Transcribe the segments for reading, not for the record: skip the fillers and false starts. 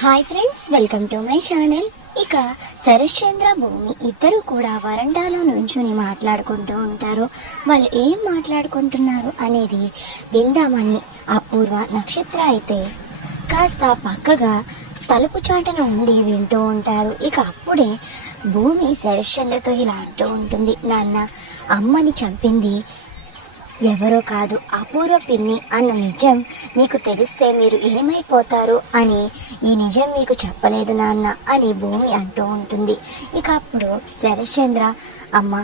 Hi friends, welcome to my channel. ఇక శరశ్చంద్ర భూమి ఇద్దరు కూడా వరండాలో నుంచుని మాట్లాడుకుంటూ ఉంటారు. వాళ్ళు ఏం మాట్లాడుకుంటున్నారు అనేది విందామని అపూర్వ, నక్షత్ర అయితే కాస్త పక్కగా తలుపు చాటున ఉండి వింటూ ఉంటారు. ఇక అప్పుడే భూమి శరశ్చంద్రతో ఇలా అంటూ ఉంటుంది, నాన్న, అమ్మని చంపింది ఎవరో కాదు, అపూర్వ పిన్ని అన్న నిజం మీకు తెలిస్తే మీరు ఏమైపోతారు అని ఈ నిజం మీకు చెప్పలేదు నాన్న అని భూమి అంటూ ఉంటుంది. ఇక అప్పుడు శరశ్చంద్ర, అమ్మ,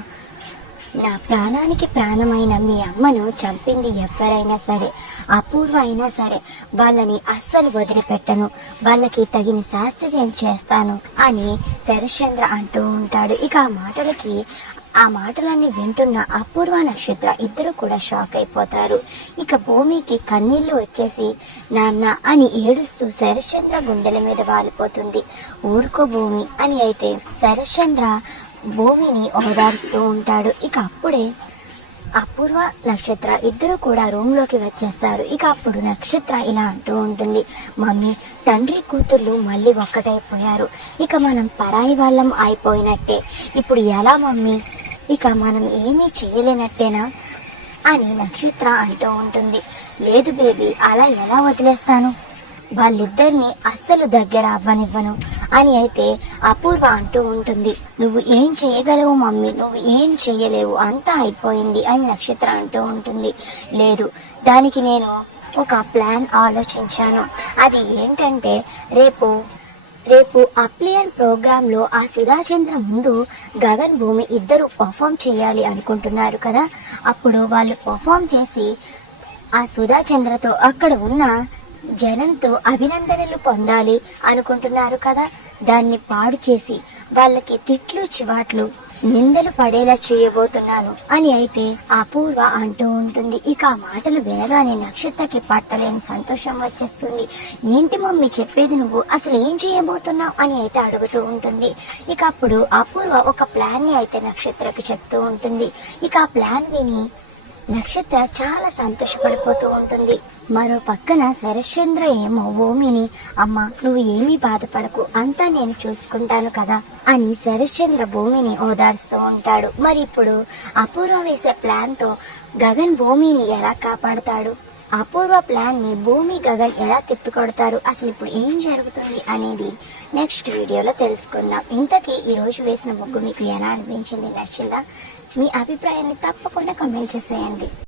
నా ప్రాణానికి ప్రాణమైన మీ అమ్మను చంపింది ఎవరైనా సరే, అపూర్వ అయినా సరే, వాళ్ళని అస్సలు వదిలిపెట్టను, వాళ్ళకి తగిన శాస్తి నేను చేస్తాను అని శరశ్చంద్ర అంటూ ఉంటాడు. ఇక ఆ మాటలన్నీ వింటున్న అపూర్వ, నక్షత్ర ఇద్దరు కూడా షాక్ అయిపోతారు. ఇక భూమికి కన్నీళ్లు వచ్చేసి నాన్న అని ఏడుస్తూ శరశ్చంద్ర గుండెల మీద వాలిపోతుంది. ఊరుకో భూమి అని అయితే శరశ్చంద్ర భూమిని ఓదారుస్తూ ఉంటాడు. ఇక అప్పుడే అపూర్వ, నక్షత్ర ఇద్దరు కూడా రూమ్ లోకి వచ్చేస్తారు. ఇక అప్పుడు నక్షత్ర ఇలా అంటూ ఉంటుంది, మమ్మీ, తండ్రి కూతుర్లు మళ్ళీ ఒక్కటైపోయారు, ఇక మనం పరాయి వాళ్ళం అయిపోయినట్టే, ఇప్పుడు ఎలా మమ్మీ, ఇక మనం ఏమీ చేయలేనట్టేనా అని నక్షత్ర అంటూ ఉంటుంది. లేదు బేబీ, అలా ఎలా వదిలేస్తాను, వాళ్ళిద్దరిని అస్సలు దగ్గర అవ్వనివ్వను అని అయితే అపూర్వ అంటూ ఉంటుంది. నువ్వు ఏం చేయగలవు మమ్మీ, నువ్వు ఏం చేయలేవు, అంతా అయిపోయింది అని నక్షత్ర అంటూ ఉంటుంది. లేదు, దానికి నేను ఒక ప్లాన్ ఆలోచించాను. అది ఏంటంటే రేపు అప్లియన్ ప్రోగ్రామ్ లో ఆ సుధాచంద్ర ముందు గగన్, భూమి ఇద్దరు పర్ఫామ్ చేయాలి అనుకుంటున్నారు కదా. అప్పుడు వాళ్ళు పర్ఫామ్ చేసి ఆ సుధాచంద్రతో అక్కడ ఉన్న జనంతో అభినందనలు పొందాలి అనుకుంటున్నారు కదా. దాన్ని పాడు చేసి వాళ్ళకి తిట్లు, చివాట్లు, నిందలు పడేలా చేయబోతున్నాను అని అయితే అపూర్వ అంటూ ఉంటుంది. ఇక ఆ మాటలు వినగానే నక్షత్రకి పట్టలేని సంతోషం వచ్చేస్తుంది. ఏంటి మమ్మీ చెప్పేది, నువ్వు అసలు ఏం చేయబోతున్నావు అని అయితే అడుగుతూ ఉంటుంది. ఇక అప్పుడు అపూర్వ ఒక ప్లాన్ ని అయితే నక్షత్రకి చెప్తూ ఉంటుంది. ఇక ఆ ప్లాన్ విని నక్షత్ర చాలా సంతోషపడిపోతూ ఉంటుంది. మరో పక్కన శరశ్చంద్ర ఏమో భూమిని, అమ్మ, నువ్వు ఏమీ బాధపడకు, అంతా నేను చూసుకుంటాను కదా అని శరశ్చంద్ర భూమిని ఓదార్స్తూ ఉంటాడు. మరి ఇప్పుడు అపూర్వ వేసే ప్లాన్ తో గగన్ భూమిని ఎలా కాపాడుతాడు, అపూర్వ ప్లాన్ ని భూమి, గగన్ ఎలా తిప్పికొడతారు, అసలు ఇప్పుడు ఏం జరుగుతుంది అనేది నెక్స్ట్ వీడియోలో తెలుసుకుందాం. ఇంతకీ ఈ రోజు వేసిన ముగ్గు మీకు ఎలా అనిపించింది, నచ్చిందా? మీ అభిప్రాయాన్ని తప్పకుండా కామెంట్ చేసేయండి.